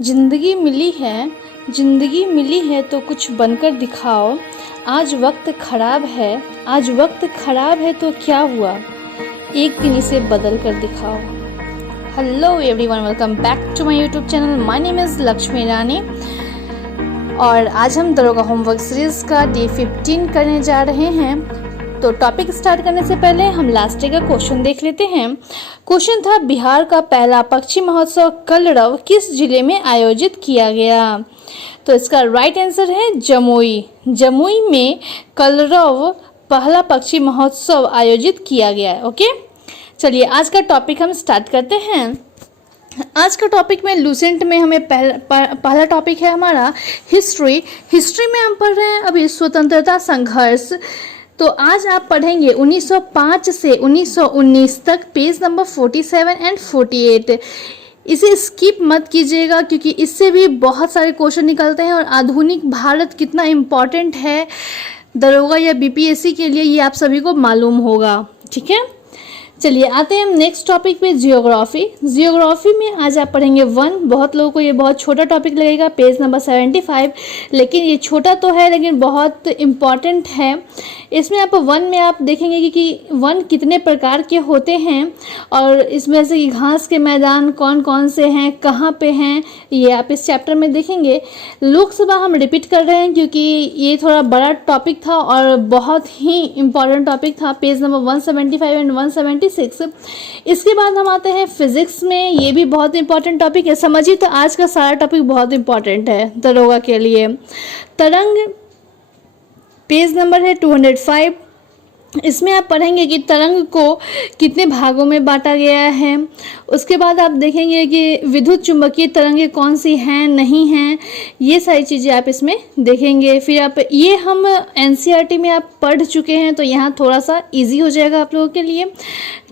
जिंदगी मिली है तो कुछ बनकर दिखाओ। आज वक्त खराब है तो क्या हुआ, एक दिन इसे बदल कर दिखाओ। Hello everyone, welcome back to my YouTube channel. My name is Lakshmi Rani और आज हम दरोगा होमवर्क सीरीज़ का डे 15 करने जा रहे हैं। तो टॉपिक स्टार्ट करने से पहले हम लास्ट डे का क्वेश्चन देख लेते हैं। क्वेश्चन था, बिहार का पहला पक्षी महोत्सव कलरव किस जिले में आयोजित किया गया? तो इसका राइट आंसर है जमुई। जमुई में कलरव पहला पक्षी महोत्सव आयोजित किया गया है। ओके, चलिए आज का टॉपिक हम स्टार्ट करते हैं। आज का टॉपिक में लूसेंट में हमें पहला टॉपिक है हमारा हिस्ट्री। हिस्ट्री में हम पढ़ रहे हैं अभी स्वतंत्रता संघर्ष। तो आज आप पढ़ेंगे 1905 से 1919 तक, पेज नंबर 47 एंड 48। इसे स्किप मत कीजिएगा क्योंकि इससे भी बहुत सारे क्वेश्चन निकलते हैं और आधुनिक भारत कितना इम्पॉर्टेंट है दरोगा या बीपीएससी के लिए, ये आप सभी को मालूम होगा। ठीक है, चलिए आते हैं हम नेक्स्ट टॉपिक पे, जियोग्राफी। जियोग्राफी में आज आप पढ़ेंगे वन। बहुत लोगों को ये बहुत छोटा टॉपिक लगेगा, पेज नंबर 75, लेकिन ये छोटा तो है लेकिन बहुत इम्पॉर्टेंट है। इसमें आप वन में आप देखेंगे कि वन कितने प्रकार के होते हैं और इसमें से घास के मैदान कौन कौन से हैं, कहाँ पे हैं, ये आप इस चैप्टर में देखेंगे। लोकसभा हम रिपीट कर रहे हैं क्योंकि ये थोड़ा बड़ा टॉपिक था और बहुत ही इम्पॉर्टेंट टॉपिक था, पेज नंबर 175 एंड 176। इसके बाद हम आते हैं फिजिक्स में। ये भी बहुत इंपॉर्टेंट टॉपिक है, समझिए तो आज का सारा टॉपिक बहुत इंपॉर्टेंट है दरोगा के लिए। तरंग, पेज नंबर है 205। इसमें आप पढ़ेंगे कि तरंग को कितने भागों में बांटा गया है। उसके बाद आप देखेंगे कि विद्युत चुंबकीय तरंगें कौन सी हैं, नहीं हैं, ये सारी चीज़ें आप इसमें देखेंगे। फिर आप ये हम एनसीईआरटी में आप पढ़ चुके हैं तो यहाँ थोड़ा सा इजी हो जाएगा आप लोगों के लिए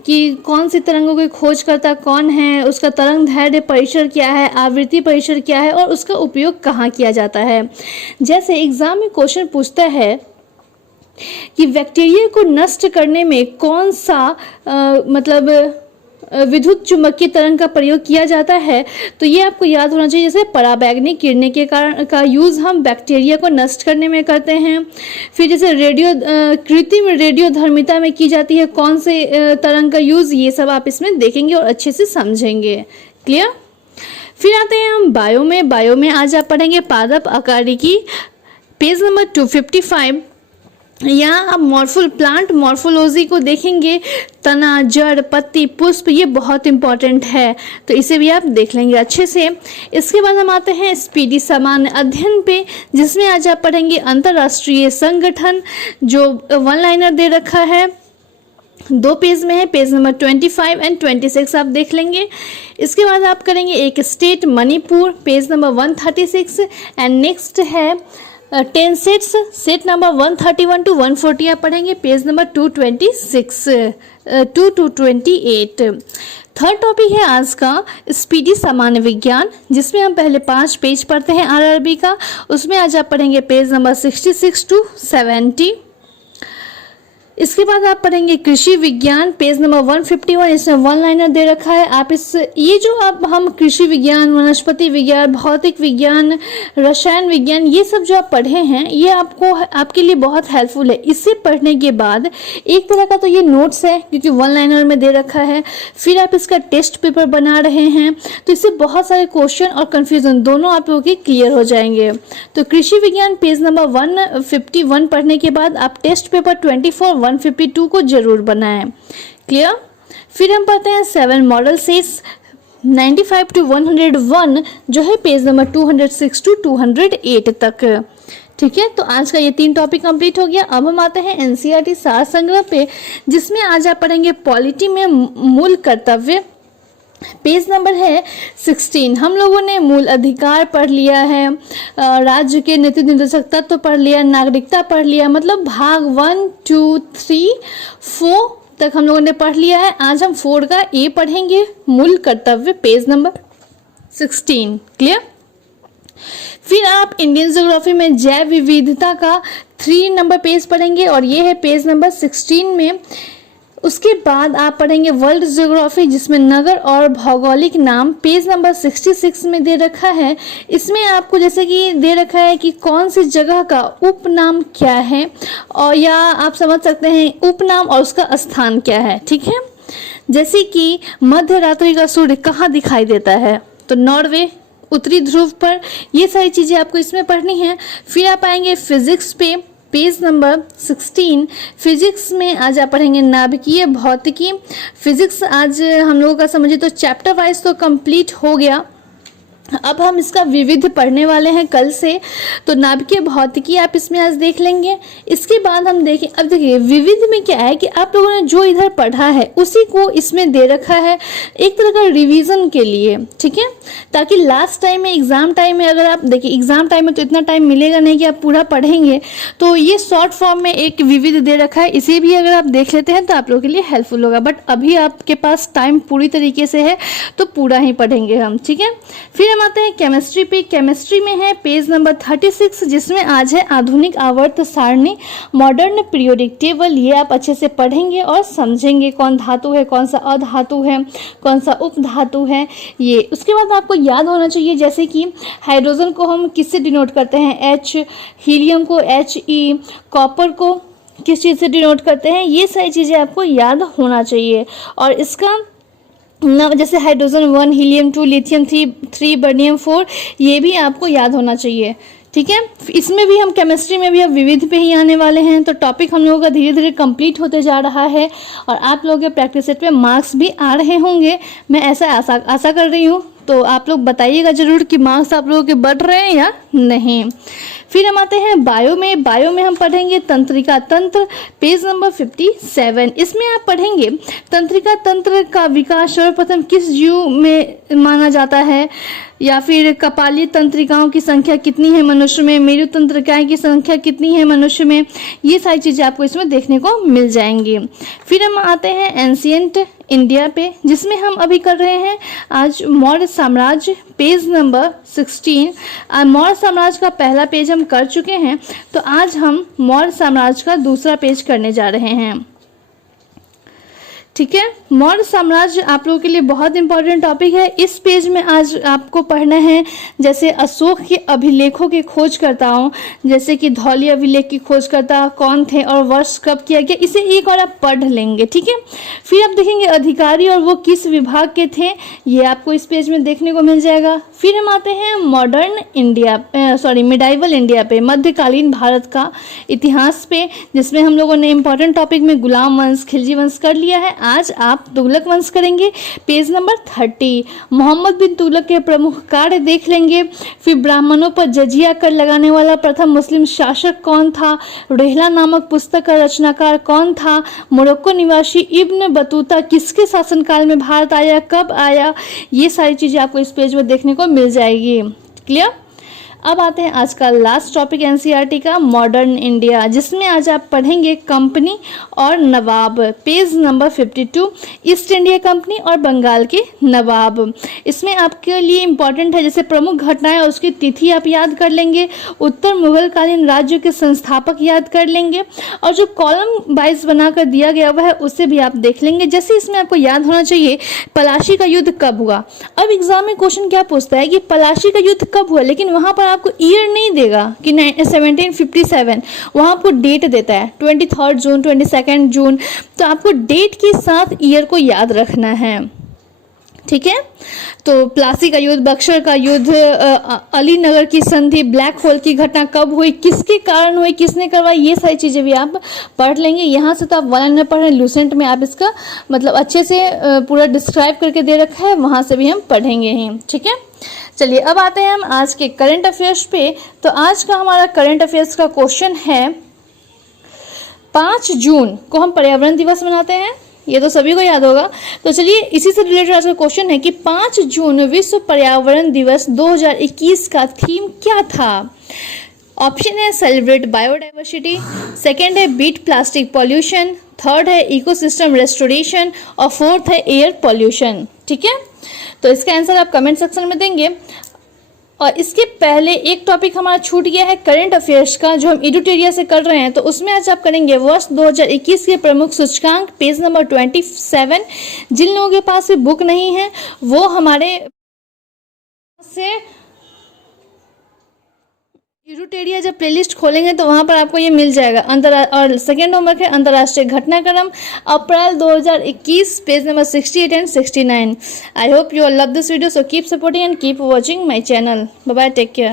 कि कौन सी तरंगों की खोजकर्ता कौन है, उसका तरंग दैर्ध्य परिसर क्या है, आवृत्ति परिसर क्या है और उसका उपयोग कहाँ किया जाता है। जैसे एग्जाम में क्वेश्चन पूछता है कि बैक्टीरिया को नष्ट करने में कौन सा विद्युत चुंबकीय तरंग का प्रयोग किया जाता है, तो ये आपको याद होना चाहिए। जैसे पराबैंगनी किरणें के कारण का यूज़ हम बैक्टीरिया को नष्ट करने में करते हैं। फिर जैसे कृत्रिम रेडियोधर्मिता में की जाती है कौन से तरंग का यूज़, ये सब आप इसमें देखेंगे और अच्छे से समझेंगे। क्लियर? फिर आते हैं हम बायो में। बायो में आज आप पढ़ेंगे पादप आकारिकी, पेज नंबर 255। यहाँ आप प्लांट मॉर्फोलॉजी को देखेंगे, तना, जड़, पत्ती, पुष्प, ये बहुत इंपॉर्टेंट है तो इसे भी आप देख लेंगे अच्छे से। इसके बाद हम आते हैं स्पीडी सामान्य अध्ययन पे, जिसमें आज आप पढ़ेंगे अंतर्राष्ट्रीय संगठन, जो वन लाइनर दे रखा है, 2 पेज में है, पेज नंबर 25 एंड 26 आप देख लेंगे। इसके बाद आप करेंगे एक state Manipur, page number 136 and next है 10 सेट्स, सेट नंबर 131 to 140 आप पढ़ेंगे, page number 226 to 28। Third topic है आज का स्पीडी सामान्य विज्ञान, जिसमें हम पहले 5 पेज पढ़ते हैं आरआरबी का। उसमें आज आप पढ़ेंगे पेज नंबर 66 to 70। इसके बाद आप पढ़ेंगे कृषि विज्ञान, पेज नंबर 151। इसमें वन लाइनर दे रखा है। आप ये जो अब हम कृषि विज्ञान, वनस्पति विज्ञान, भौतिक विज्ञान, रसायन विज्ञान, ये सब जो आप पढ़े हैं ये आपके लिए बहुत हेल्पफुल है। इसे पढ़ने के बाद एक तरह का तो ये नोट्स है क्योंकि वन लाइनर में दे रखा है, फिर आप इसका टेस्ट पेपर बना रहे हैं तो इससे बहुत सारे क्वेश्चन और कन्फ्यूजन दोनों आप लोगों के क्लियर हो जाएंगे। तो कृषि विज्ञान पेज नंबर 151 पढ़ने के बाद आप टेस्ट पेपर 24 152 को जरूर बनाएं। क्लियर? फिर हम पढ़ते हैं 7 मॉडल सेट्स 95 to 101, जो है पेज नंबर 206 to 208 तक। ठीक है, तो आज का ये 3 टॉपिक कंप्लीट हो गया। अब हम आते हैं एनसीईआरटी सार संग्रह पे, जिसमें आज आप पढ़ेंगे पॉलिटी में मूल कर्तव्य, पेज नंबर है 16। हम लोगों ने मूल अधिकार पढ़ लिया है, राज्य के नीति निर्देशक तत्व पढ़ लिया, नागरिकता पढ़ लिया, मतलब भाग 1 2 3 4 तक हम लोगों ने पढ़ लिया है। आज हम 4 का ए पढ़ेंगे, मूल कर्तव्य, पेज नंबर 16। क्लियर? फिर आप इंडियन ज्योग्राफी में जैव विविधता का 3 नंबर पेज पढ़ेंगे और ये है पेज नंबर 16 में उसके बाद आप पढ़ेंगे वर्ल्ड ज्योग्राफी, जिसमें नगर और भौगोलिक नाम, पेज नंबर 66 में दे रखा है। इसमें आपको जैसे कि दे रखा है कि कौन सी जगह का उपनाम क्या है, और या आप समझ सकते हैं उपनाम और उसका स्थान क्या है। ठीक है, जैसे कि मध्य रात्रि का सूर्य कहाँ दिखाई देता है, तो नॉर्वे, उत्तरी ध्रुव पर। ये सारी चीज़ें आपको इसमें पढ़नी है। फिर आप आएंगे फिजिक्स पे, पेज नंबर 16। फिजिक्स में आज आप पढ़ेंगे नाभिकीय भौतिकी। फिजिक्स आज हम लोगों का समझिए तो चैप्टर वाइज तो कंप्लीट हो गया, अब हम इसका विविध पढ़ने वाले हैं कल से। तो नाभिकीय भौतिकी आप इसमें आज देख लेंगे। इसके बाद हम देखें, अब देखिए विविध में क्या है कि आप लोगों ने जो इधर पढ़ा है उसी को इसमें दे रखा है एक तरह का रिवीजन के लिए। ठीक है, ताकि लास्ट टाइम में एग्जाम टाइम में, अगर आप देखिए एग्जाम टाइम में तो इतना टाइम मिलेगा नहीं कि आप पूरा पढ़ेंगे, तो ये शॉर्ट फॉर्म में एक विविध दे रखा है, इसे भी अगर आप देख लेते हैं तो आप लोगों के लिए हेल्पफुल होगा। बट अभी आपके पास टाइम पूरी तरीके से है तो पूरा ही पढ़ेंगे हम। ठीक है, फिर आते हैं केमिस्ट्री पे। केमिस्ट्री में है पेज नंबर 36, जिसमें आज है आधुनिक आवर्त सारणी, मॉडर्न पीरियोडिक टेबल। ये आप अच्छे से पढ़ेंगे और समझेंगे कौन धातु है, कौन सा अधातु है, कौन सा उपधातु है। ये उसके बाद आपको याद होना चाहिए, जैसे कि हाइड्रोजन को हम किससे डिनोट करते हैं, H, हीलियम को He, कॉपर को किस चीज़ से डिनोट करते हैं, ये सारी चीज़ें आपको याद होना चाहिए। और इसका ना जैसे हाइड्रोजन 1, हीलियम 2, लिथियम 3, बर्नियम 4, ये भी आपको याद होना चाहिए। ठीक है, इसमें भी हम केमिस्ट्री में भी अब विविध पे ही आने वाले हैं, तो टॉपिक हम लोगों का धीरे धीरे कंप्लीट होते जा रहा है और आप लोगों के प्रैक्टिस सेट पे मार्क्स भी आ रहे होंगे, मैं ऐसा आशा कर रही हूँ। तो आप लोग बताइएगा जरूर कि मार्क्स आप लोगों के बढ़ रहे हैं या नहीं। फिर हम आते हैं बायो में। बायो में हम पढ़ेंगे तंत्रिका तंत्र, पेज नंबर 57। इसमें आप पढ़ेंगे तंत्रिका तंत्र का विकास सर्वप्रथम किस जीव में माना जाता है, या फिर कपालीय तंत्रिकाओं की संख्या कितनी है मनुष्य में, मेरु तंत्रिकाएं की संख्या कितनी है मनुष्य में, ये सारी चीज़ें आपको इसमें देखने को मिल जाएंगी। फिर हम आते हैं एंशिएंट इंडिया पे, जिसमें हम अभी कर रहे हैं आज मौर्य साम्राज्य, पेज नंबर 16। मौर्य साम्राज्य का पहला पेज हम कर चुके हैं, तो आज हम मौर्य साम्राज्य का दूसरा पेज करने जा रहे हैं। ठीक है, मौर्य साम्राज्य आप लोगों के लिए बहुत इंपॉर्टेंट टॉपिक है। इस पेज में आज आपको पढ़ना है जैसे अशोक के अभिलेखों के खोजकर्ताओं, जैसे कि धौली अभिलेख की खोजकर्ता कौन थे और वर्ष कब किया गया, इसे एक और आप पढ़ लेंगे। ठीक है, फिर आप देखेंगे अधिकारी और वो किस विभाग के थे, ये आपको इस पेज में देखने को मिल जाएगा। फिर हम आते हैं मॉडर्न इंडिया, मिडाइवल इंडिया पे, मध्यकालीन भारत का इतिहास पे, जिसमें हम लोगों ने इंपॉर्टेंट टॉपिक में गुलाम वंश, खिलजी वंश कर लिया है। आज आप तुगलक वंश करेंगे, पेज नंबर 30। मोहम्मद बिन तुगलक के प्रमुख कार्य देख लेंगे। फिर ब्राह्मणों पर जजिया कर लगाने वाला प्रथम मुस्लिम शासक कौन था, रेहला नामक पुस्तक का रचनाकार कौन था, मोरक्को निवासी इब्न बतूता किसके शासनकाल में भारत आया, कब आया, ये सारी चीज़ें आपको इस पेज में देखने को मिल जाएगी। क्लियर। अब आते हैं आज का लास्ट टॉपिक एनसीईआरटी का, मॉडर्न इंडिया, जिसमें आज आप पढ़ेंगे कंपनी और nawab, page number 52, East India Company और बंगाल के नवाब। इसमें आपके लिए इंपॉर्टेंट है जैसे प्रमुख घटनाएं और उसकी तिथि आप याद कर लेंगे, उत्तर मुगल कालीन राज्य के संस्थापक याद कर लेंगे, और जो कॉलम वाइज बनाकर दिया गया हुआ है उसे भी आप देख लेंगे। जैसे इसमें आपको याद होना चाहिए पलाशी का युद्ध कब हुआ। अब एग्जाम में क्वेश्चन क्या पूछता है कि पलाशी का युद्ध कब हुआ, लेकिन वहां पर आपको ईयर नहीं देगा कि 1757, वहां आपको डेट देता है 23 जून, 22 जून, तो आपको डेट के साथ ईयर को याद रखना है। ठीक है, तो प्लासी का युद्ध, बक्सर का युद्ध, अलीनगर की संधि, ब्लैक होल की घटना कब हुई, किसके कारण हुई, किसने करवाई, ये सारी चीज़ें भी आप पढ़ लेंगे। यहाँ से तो आप वन में पढ़ रहे हैं, लूसेंट में आप इसका मतलब अच्छे से पूरा डिस्क्राइब करके दे रखा है, वहाँ से भी हम पढ़ेंगे ही। ठीक है, चलिए अब आते हैं हम आज के करंट अफेयर्स पे। तो आज का हमारा करंट अफेयर्स का क्वेश्चन है 5 जून को हम पर्यावरण दिवस मनाते हैं, ये तो सभी को याद होगा। तो चलिए इसी से रिलेटेड आज का क्वेश्चन है कि 5 जून विश्व पर्यावरण दिवस 2021 का थीम क्या था। ऑप्शन है सेलिब्रेट बायोडाइवर्सिटी, सेकेंड है बीट प्लास्टिक पॉल्यूशन, थर्ड है इकोसिस्टम रेस्टोरेशन और फोर्थ है एयर पॉल्यूशन। ठीक है, तो इसका आंसर आप कमेंट सेक्शन में देंगे। और इसके पहले एक टॉपिक हमारा छूट गया है करंट अफेयर्स का, जो हम एडुटेरिया से कर रहे हैं। तो उसमें आज आप करेंगे वर्ष 2021 के प्रमुख सूचकांक, पेज नंबर 27। जिन लोगों के पास भी बुक नहीं है वो हमारे से एडुटेरिया जब प्लेलिस्ट खोलेंगे तो वहाँ पर आपको ये मिल जाएगा। और सेकेंड होमवर्क है अंतर्राष्ट्रीय घटनाक्रम, April 2021, page number 68 and 69। I hope you all love this video, so keep supporting and keep watching my channel. Bye bye, take care.